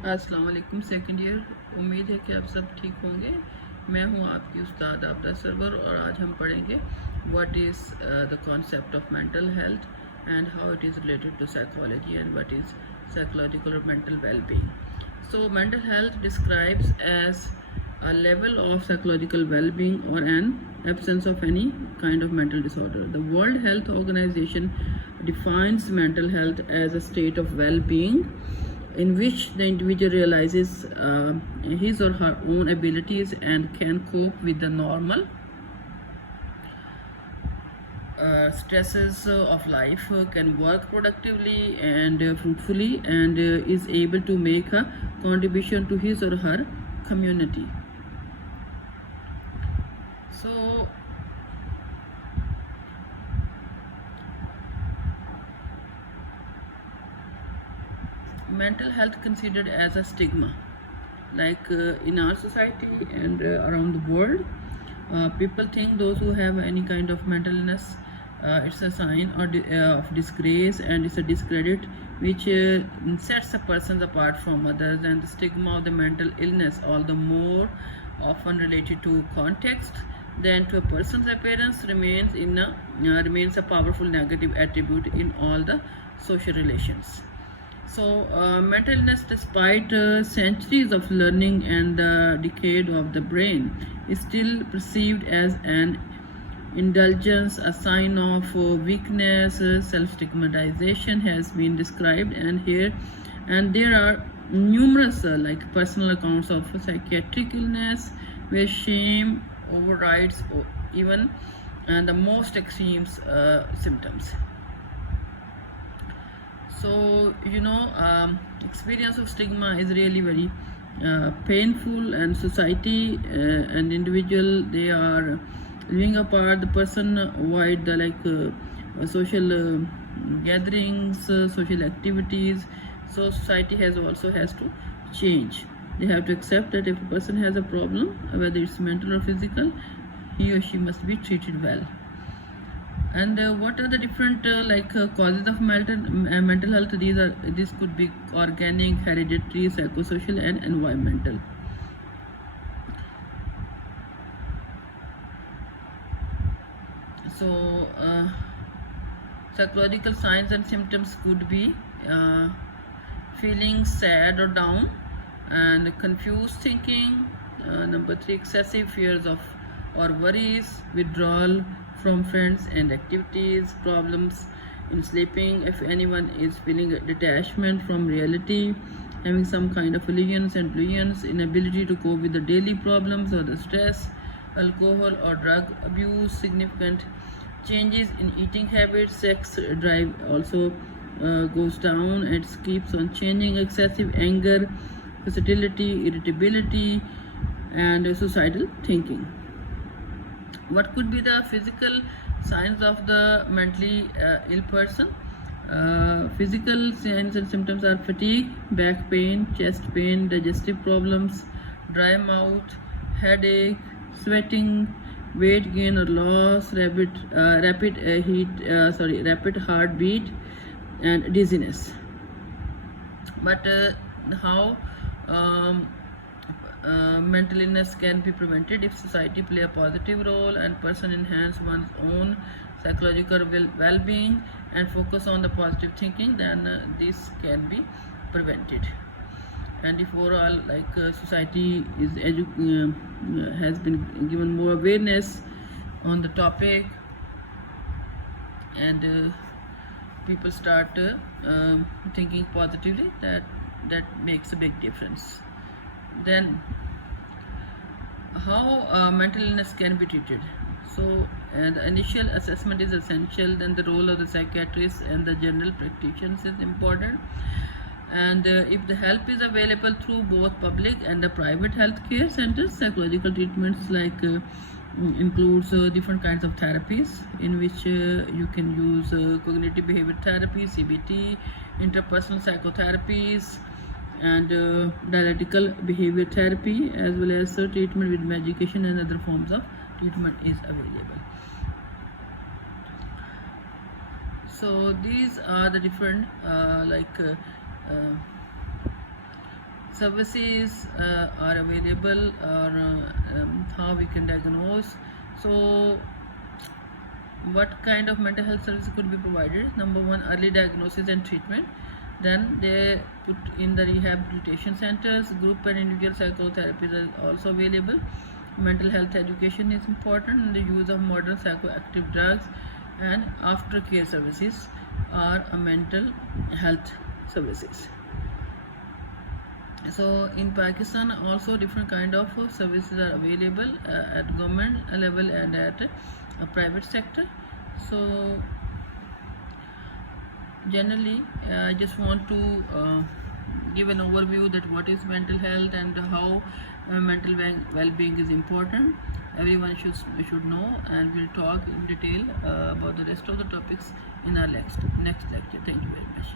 अस्सलाम वालेकुम second year. उम्मीद है कि आप सब ठीक होंगे। मैं हूं आपकी उस्ताद आबदा सरवर और आज हम पढ़ेंगे what is the concept of mental health and how it is related to psychology and what is psychological or mental well-being. So mental health describes as a level of psychological well-being or an absence of any kind of mental disorder. The World Health Organization defines mental health as a state of well-being in which the individual realizes his or her own abilities and can cope with the normal stresses of life, can work productively and fruitfully, and is able to make a contribution to his or her community. So mental health considered as a stigma, like in our society and around the world. People think those who have any kind of mental illness, it's a sign of disgrace, and it's a discredit which sets a person apart from others. And the stigma of the mental illness, all the more often related to context than to a person's appearance, remains a powerful negative attribute in all the social relations. So, mental illness, despite centuries of learning and the decade of the brain, is still perceived as an indulgence, a sign of weakness. Self-stigmatization has been described, and there are numerous like personal accounts of psychiatric illness where shame overrides even and the most extreme symptoms. So experience of stigma is really very painful, and society and individual, they are living apart. The person avoid the social gatherings, social activities. So society has to change. They have to accept that if a person has a problem, whether it's mental or physical, he or she must be treated well. And what are the different causes of mental health? These could be organic, hereditary, psychosocial, and environmental. So psychological signs and symptoms could be feeling sad or down, and confused thinking. Number three, excessive fears of or worries, withdrawal from friends and activities, problems in sleeping. If anyone is feeling a detachment from reality, having some kind of illusions and delusions, inability to cope with the daily problems or the stress, alcohol or drug abuse, significant changes in eating habits, sex drive also goes down, it keeps on changing, excessive anger, hostility, irritability, and suicidal thinking. What could be the physical signs of the mentally ill person? Physical signs and symptoms are fatigue, back pain, chest pain, digestive problems, dry mouth, headache, sweating, weight gain or loss, rapid heartbeat, and dizziness. But how um, mental illness can be prevented? If society play a positive role and person enhance one's own psychological well-being and focus on the positive thinking, then this can be prevented. And if overall society is has been given more awareness on the topic, and people start thinking positively, that makes a big difference. Then how mental illness can be treated? So the initial assessment is essential, then the role of the psychiatrist and the general practitioners is important. And if the help is available through both public and the private healthcare centers, psychological treatments includes different kinds of therapies, in which you can use cognitive behavior therapy, CBT, interpersonal psychotherapies, and dialectical behavior therapy, as well as treatment with medication and other forms of treatment is available. So these are the different services are available, or how we can diagnose. So what kind of mental health service could be provided? Number one, early diagnosis and treatment. Then they put in the rehabilitation centers. Group and individual psychotherapies are also available. Mental health education is important, and the use of modern psychoactive drugs and aftercare services are a mental health services. So in Pakistan also different kind of services are available at government level and at a private sector. So generally I just want to give an overview that what is mental health and how mental well-being is important. Everyone should know, and we'll talk in detail about the rest of the topics in our next lecture. Thank you very much.